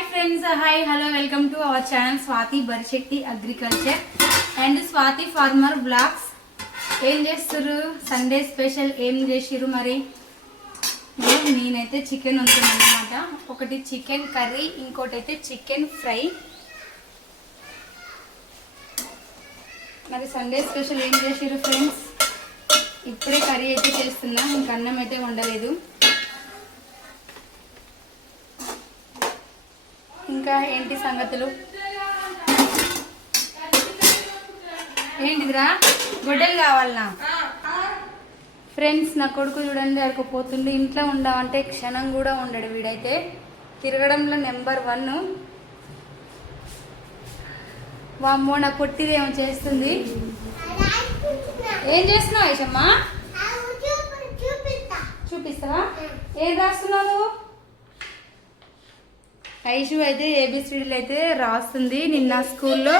Hi friends, hi hello, welcome to our channel Swathi Barishetti agriculture and Swathi farmer blogs. ఏం చేస్తుర్రు? Sunday special ఏం చేసిర్రు? మరి నేనైతే చికెన్ వండుతున్నాను అనమాట. ఒకటి చికెన్ కర్రీ, ఇంకోటి అయితే చికెన్ ఫ్రై. మరి సండే స్పెషల్ ఏం చేసిర్రు ఫ్రెండ్స్? ఇప్పుడే కర్రీ అయితే చేస్తున్నా, ఇంక అన్నం అయితే వండలేదు. ఇంకా ఏంటి సంగతులు? ఏంటిదిరా, గొడ్డలు కావాలనా? ఫ్రెండ్స్, నా కొడుకు చూడండి అరకపోతుండే. ఇంట్లో ఉండమంటే క్షణం కూడా ఉండడు. వీడైతే తిరగడంలో నెంబర్ 1. వామ్మో, నా పొట్టిదేమో చేస్తుంది. ఏం చేస్తున్నావు ఐషమ్మా? చూపిస్తావా? ఏం రాస్తున్నావు? ఐషు అయితే ఏబిసిడీలు అయితే రాస్తుంది. నిన్న స్కూల్లో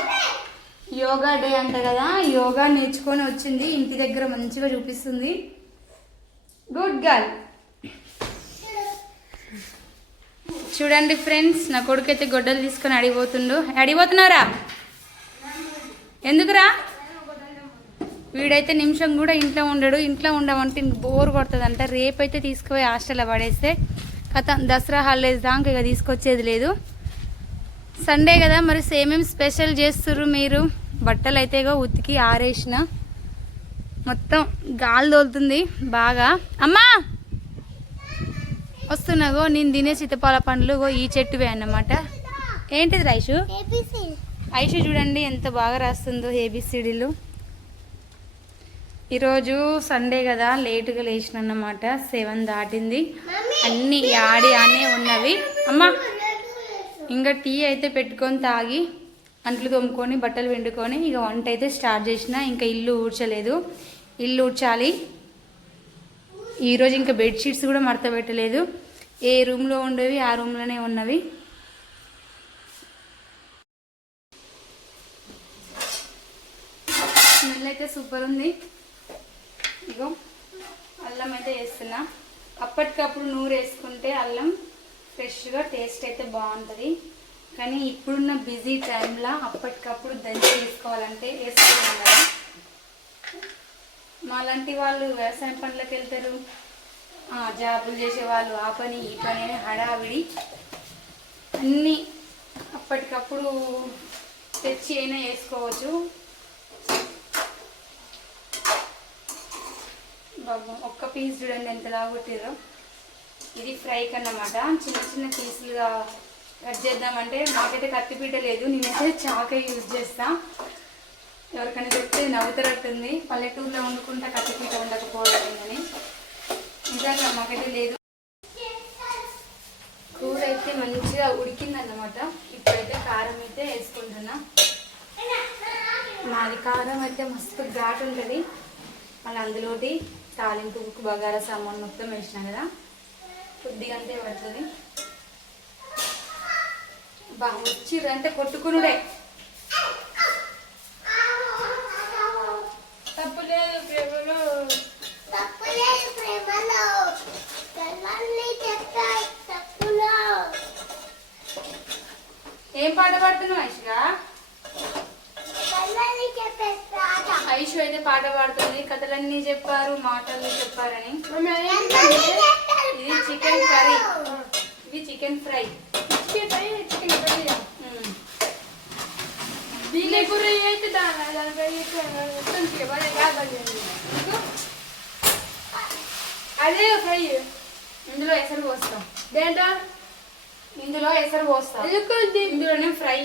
యోగా డే అంట కదా, యోగా నేర్చుకొని వచ్చింది. ఇంటి దగ్గర మంచిగా చూపిస్తుంది. Good girl. చూడండి ఫ్రెండ్స్, నా కొడుకు అయితే గొడ్డలు తీసుకొని అడిగిపోతుండు. అడిగిపోతున్నారా? ఎందుకురా? వీడైతే నిమిషం కూడా ఇంట్లో ఉండడు. ఇంట్లో ఉండమంటే బోర్ కొడుతుందంట. రేపైతే తీసుకుపోయి హాస్టల్లో పడేస్తే కథ దసరా హాలిడేస్ దాకా ఇక తీసుకొచ్చేది లేదు. సండే కదా, మరి సేమేం స్పెషల్ చేస్తుర్రు మీరు? బట్టలు అయితే ఉతికి ఆరేసిన, మొత్తం గాలి తోలుతుంది బాగా. అమ్మా వస్తున్నాగో, నేను తినే సీతపాల పండ్లు ఈ చెట్టువే అన్నమాట. ఏంటిది రైషు? ఐషు చూడండి ఎంత బాగా రాస్తుందో ఏబిసిడీలు. ఈరోజు సండే కదా, లేటుగా లేచిన అన్నమాట. 7 దాటింది. అన్నీ ఆనే ఉన్నవి. అమ్మా ఇంకా టీ అయితే పెట్టుకొని తాగి అంట్లు తోముకొని బట్టలు వండుకొని ఇక వంట అయితే స్టార్ట్ చేసిన. ఇంకా ఇల్లు ఊడ్చలేదు, ఇల్లు ఊడ్చాలి. ఈరోజు ఇంకా బెడ్షీట్స్ కూడా మడత పెట్టలేదు. ఏ రూమ్లో ఉండేవి ఆ రూమ్లోనే ఉన్నవి. స్మెల్ అయితే సూపర్ ఉంది. ఇగో అల్లం అయితే వేస్తున్నా. అప్పటికప్పుడు నూరు వేసుకుంటే అల్లం ఫ్రెష్గా టేస్ట్ అయితే బాగుంటుంది. కానీ ఇప్పుడున్న బిజీ టైంలో అప్పటికప్పుడు దంచి వేసుకోవాలంటే వేసుకోవాలి కదా. మాలాంటి వాళ్ళు వ్యవసాయం పనులకు వెళ్తారు, జాబులు చేసేవాళ్ళు ఆ పని ఈ పని హడావిడి అన్నీ అప్పటికప్పుడు తెచ్చి అయినా వేసుకోవచ్చు. బాబు ఒక్క పీస్ చూడండి ఎంత లాగొట్టిరో. ఇది ఫ్రైకి అన్నమాట. చిన్న చిన్న పీసులుగా కట్ చేద్దామంటే మాకైతే కత్తిపీట లేదు. నేనైతే చాకే యూజ్ చేస్తా. ఎవరికైనా చెప్తే నవ్వుతారట్టుంది, పల్లెటూరులో వండుకుంటా కత్తిపీట ఉండకపోవడం అని. నిజంగా మాకైతే లేదు. కూర అయితే మంచిగా ఉడికిందన్నమాట. ఇప్పుడైతే కారం అయితే వేసుకుంటున్నా. మాది కారం అయితే మస్తు ఘాటు ఉంటుంది. మళ్ళీ అందులోటి తాలింపుకు బగారా సామాన్ మొత్తం వేసినా కదా, కొద్దిగా అంతే పడుతుంది. బాగా వచ్చిర్రంటే కొట్టుకునుడే. తప్పులేదు ప్రేమలో, ఏం పాట పాడుతున్నావు ఐషుగా? ఐషు అయితే పాట పాడుతుంది. కథలన్నీ చెప్పారు, మాటలు చెప్పారని. ఇది చికెన్ కర్రీ, ఇది చికెన్ ఫ్రై. అదే ఫ్రై. ఇందులో ఎసరు పోస్తాం. ఇందులో ఎసరు పోస్తాం. ఇందులోనే ఫ్రై.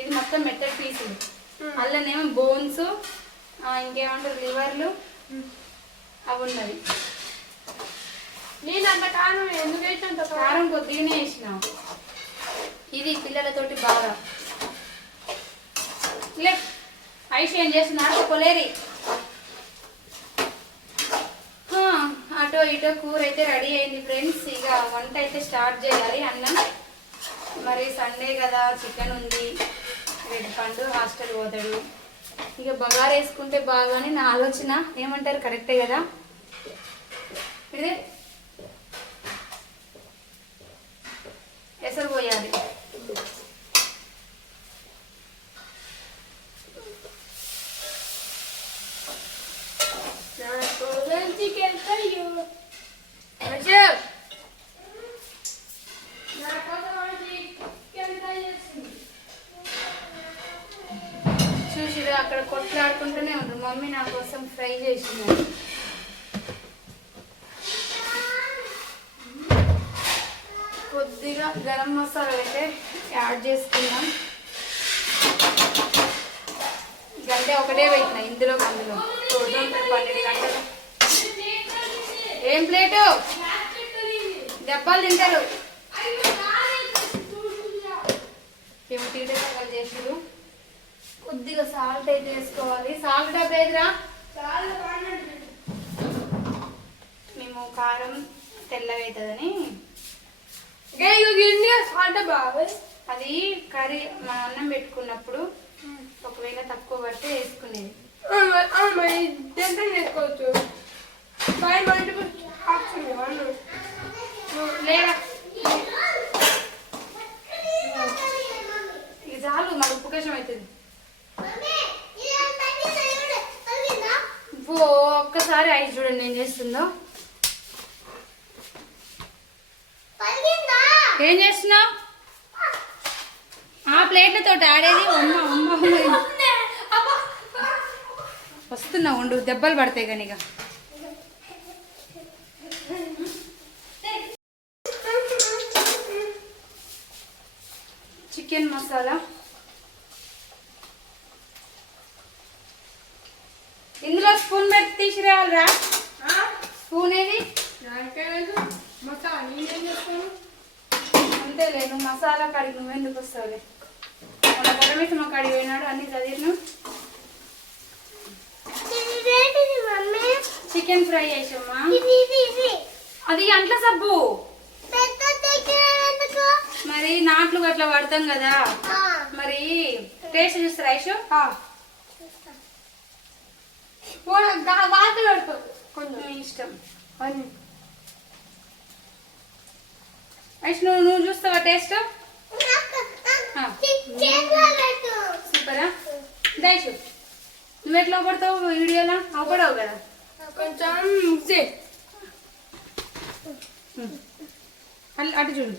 ఇది మొత్తం మెత్తడి పీసులు. అల్లనేమో బోన్స్, ఇంకేమంటారు లివర్లు అవి ఉన్నది. నేను అంత కారం ఎందుకు వేసినంత కారం కొద్దిగానే వేసినాం. ఇది పిల్లలతోటి బాగా లే. ఐష్ ఏం చేస్తున్నారు? కొలేరి అటో ఇటో కూర అయితే రెడీ అయింది ఫ్రెండ్స్. ఇక వంట అయితే స్టార్ట్ చేయాలి. అన్నం మరి సండే కదా, చికెన్ ఉంది. రెడ్ పండు హాస్టల్ పోతాడు. ఇక బగారు వేసుకుంటే బాగానే నా ఆలోచన. ఏమంటారు? కరెక్టే కదా. ఇదే ఎసరు పోయాలి. అక్కడ కొట్లాడుకుంటూనే ఉంటారు. మమ్మీ నా కోసం ఫ్రై చేసింది. కొద్దిగా గరం మసాలా అయితే యాడ్ చేసుకున్నాం. గంట ఒకటే పెట్టిన అందులో 12 గంటలు. ఏం ప్లేటు దెబ్బలు తింటారు. ఏమో తీటలు చేసారు. కొద్దిగా సాల్ట్ అయితే వేసుకోవాలి. సాల్ట్ డబ్బా ఎదురా మేము కారం తెల్లగా అవుతుందని సాల్ట్ బాగా అది కర్రీ మా అన్నం పెట్టుకున్నప్పుడు ఒకవేళ తక్కువ పడితే వేసుకునేది. లేదా ఇది చాలు మాకు ఉప్పు కషం అవుతుంది. ఒక్కసారి ఐస్ చూడండి ఏం చేస్తుందో. ఏం చేస్తున్నావు? ఆ ప్లేట్లతో ఆడేది. వస్తున్నా ఉండు, దెబ్బలు పడతాయి కానీ. ఇక చికెన్ మసాలా ఇందులో స్పూన్ పెట్టి తీసిరావాలరా. స్పూన్ ఏది? అంతేలే, నువ్వు మసాలా కడిగి నువ్వెందుకు వస్తావులే. మన పరమేశ్వర మా కడిగి పోయినాడు అన్ని చదివిను. Chicken fry చేసామ్మా. అది అంట్ల సబ్బు మరి నాట్లు అట్లా పడతాం కదా. మరి టేస్ట్ చూస్తారా ఐషు? కొంచెం ఇష్టం ఐషు. నువ్వు చూస్తావా టేస్ట్? సూపరా. దైషు నువ్వు ఎట్లా పడతావు వీడియోలో? అవపడవు కదా. కొంచెం అటు చూడు.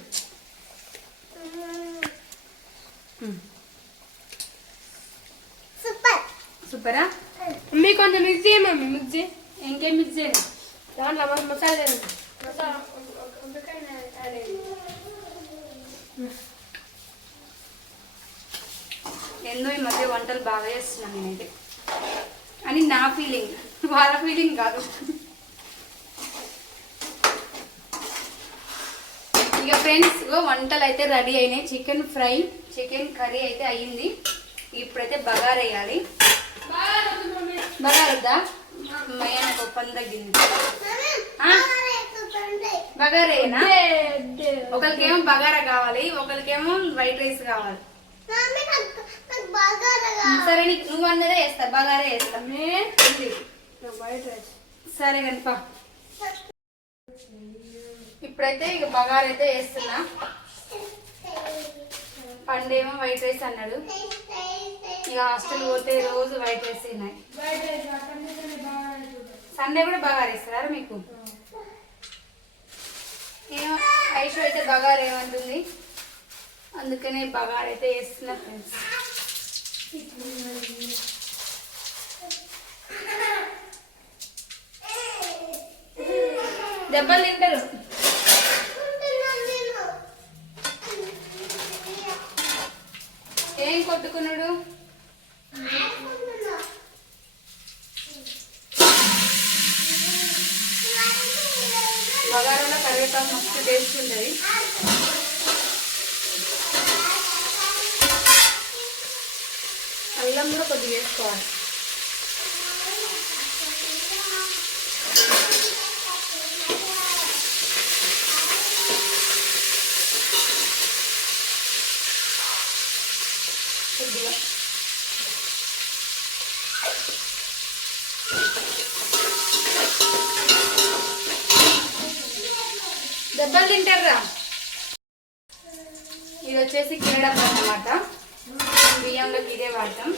సూపరా. మీకు కొంచెం మిక్స్ చేయమమ్మీ. మిక్స్ చేయి. ఇంకేం మిక్స్ చేయాలి? దాంట్లో మసాలా ఎన్నో ఈ మధ్య వంటలు బాగా చేస్తున్నాను నేనైతే అని నా ఫీలింగ్, వాళ్ళ ఫీలింగ్ కాదు. ఇక ఫ్రెండ్స్ వంటలు అయితే రెడీ అయినాయి. చికెన్ ఫ్రై, చికెన్ కర్రీ అయితే అయ్యింది. ఇప్పుడైతే బగారా వేయాలి. బగారా వద్దా? అమ్మయ్య నాకు పని తగ్గింది. బగారేనా? ఒకరికేమో బగారా కావాలి, ఒకరికేమో వైట్ రైస్ కావాలి. సరే నువ్వు అన్నదే వేస్తా, బగారా వేస్తా. సరే కనుక ఇప్పుడైతే ఇక బగారా అయితే వేస్తున్నా. పండేమో వైట్ రైస్ అన్నాడు. ఇక హాస్టల్ పోతే రోజు వైట్ రైస్ తిన్నాయి. సండే కూడా బగారా వేస్తారా మీకు? ఏమో ఐషు అయితే బగారా ఏమంటుంది, అందుకనే బగారా అయితే వేస్తున్నా ఫ్రెండ్స్. దెబ్బలు తింటారు. ఏం కొట్టుకున్నాడు? బగారాలో కరివేపాకు మస్తు టేస్ట్ ఉంటుంది. అల్లం కూడా కొద్దిగా వేసుకోవాలి. కొద్దిగా దెబ్బలు తింటారా? ఇది వచ్చేసి కేరళ అన్నమాట. బియ్యంలోకి ఇదే వాడతాం.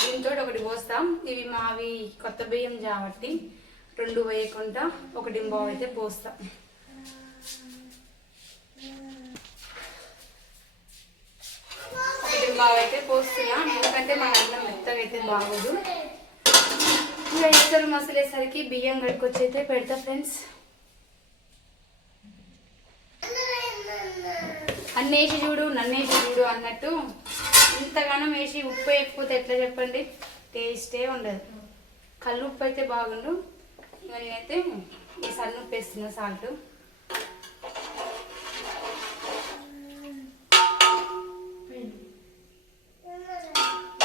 దీంతో ఒకటి పోస్తాం. ఇవి మావి కొత్త బియ్యం కాబట్టి 2 వేయకుండా 1 బావు అయితే పోస్తాం. బాగా అయితే పోస్తున్నా, ఎందుకంటే మన అన్నం మెత్తగా అయితే బాగోదు. ఇక ఇద్దరు మసలేసరికి బియ్యం కడుకొచ్చి అయితే పెడతా ఫ్రెండ్స్. అన్నేసి చూడు నన్నేసి చూడు అన్నట్టు ఇంతగానం వేసి ఉప్పు వేయకపోతే ఎట్లా చెప్పండి, టేస్టే ఉండదు. కళ్ళు ఉప్పు అయితే బాగుండు. ఇంకా నేనైతే ఈ సన్న ఉప్పు వేస్తున్నా, సాల్ట్.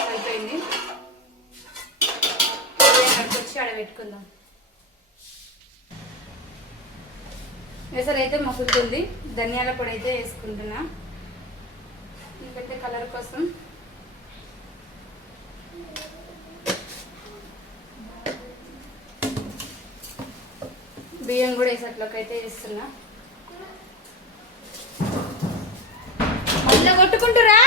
అయిపోయింది. అక్కడికి వచ్చి ఆడ పెట్టుకుందాం. ఎసరు అయితే మగ్గుతుంది. ధనియాల పొడి అయితే వేసుకుంటున్నా, ఎందుకంటే కలర్ కోసం. బియ్యం కూడా వేసట్లోకి అయితే వేస్తున్నా. మళ్ళీ కొట్టుకుంటురా.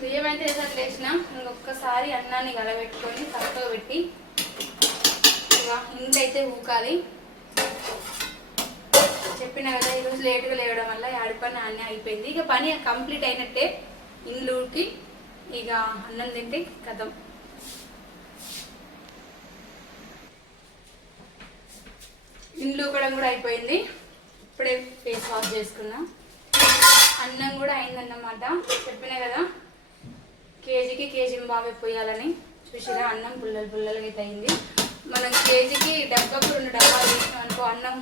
బియ్యం అయితే వేసట్లు వేసినాం. ఇంకొకసారి అన్నాన్ని కలబెట్టుకొని తక్కువ పెట్టి ఇంకైతే ఊకాలి. చెప్పిన కదా ఈరోజు లేటుగా లేవడం వల్ల యాడి పని అన్నీ అయిపోయింది. ఇక పని కంప్లీట్ అయినట్టే. ఇండ్లుకి ఇక అన్నం తింటే కథం. ఇండ్లు ఊకడం కూడా అయిపోయింది. ఇప్పుడే ఫేస్ వాష్ చేసుకున్నా. అన్నం కూడా అయిందన్నమాట. చెప్పిన కదా కేజీకి కేజీ బాగా పోయాలని. చూసిరా అన్నం పుల్లలు పుల్లలుగా అయితే అయింది. మనం కేజీకి డబ్బాకు 2 డబ్బాలు వేసినాం అనుకో అన్నం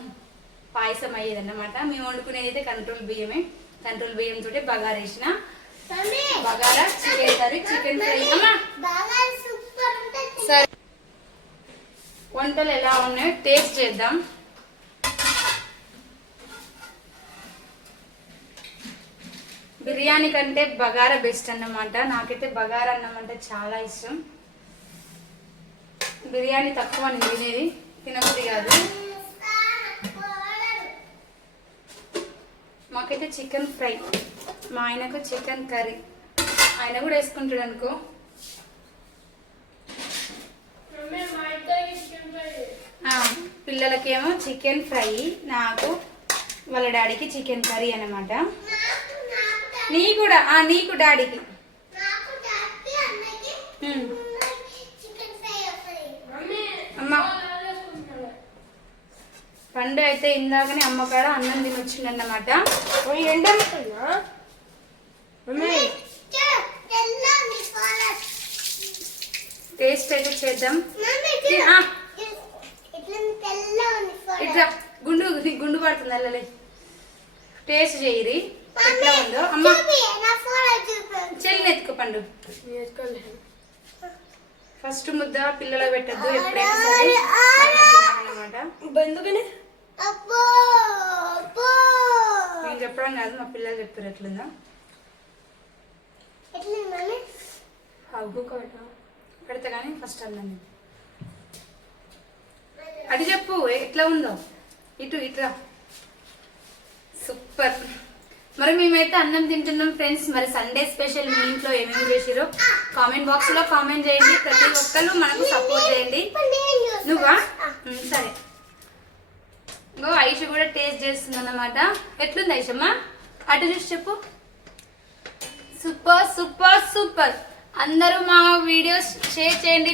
పాయసం అయ్యేదన్నమాట. మేము వండుకునేది అయితే కంట్రోల్ బియ్యమే. కంట్రోల్ బియ్యం తోటి బగారా వేసిన. Bagara, chicken curry, chicken fry. సరే, వంటలు ఎలా ఉన్నాయో టేస్ట్ చేద్దాం. బిర్యానీ కంటే బగారా బెస్ట్ అన్నమాట. నాకైతే బగారా అన్నం అంటే చాలా ఇష్టం. బిర్యానీ తక్కువ నేను తినేది, తినబుద్ధి కాదు. మాకైతే చికెన్ ఫ్రై, మా ఆయనకు చికెన్ కర్రీ. ఆయన కూడా వేసుకుంటాడు అనుకో. పిల్లలకేమో చికెన్ ఫ్రై, నాకు వాళ్ళ డాడీకి చికెన్ కర్రీ అన్నమాట. నీకు డాడీకి అమ్మ పండు అయితే ఇందాకనే అమ్మ కాడ అన్నం తినొచ్చిందన్నమాట. టేస్ట్ అయితే చేద్దాం. ఇట్లా గుండు పడుతుంది అల్లలే. టేస్ట్ చేయరి ఎట్లా ఉందో. అమ్మ చెల్లి ఎత్తుకో పండు. ఫస్ట్ ముద్ద పిల్లలు పెట్టద్దు ఎప్పుడైనా సరే అన్నమాట. నేను చెప్పడం కాదు, మా పిల్లలు చెప్తారు ఎట్లుందా. పెడతా కానీ ఫస్ట్ అన్నం అది చెప్పు ఎట్లా ఉందో. ఇట్లా సూపర్. మరి మేమైతే అన్నం తింటున్నాం ఫ్రెండ్స్. మరి సండే స్పెషల్ మీ ఇంట్లో ఏమేమి చేసిరో కామెంట్ బాక్స్ లో కామెంట్ చేయండి. ప్రతి ఒక్కరు మనకు సపోర్ట్ చేయండి. నువ్వా సరే. ఇంకో ఐషు కూడా టేస్ట్ చేస్తుంది అన్నమాట. ఎట్లుంది ఐషమ్మ? అటు చూసి చెప్పు. Super super super. అందరూ మా వీడియోస్ షేర్ చేయండి,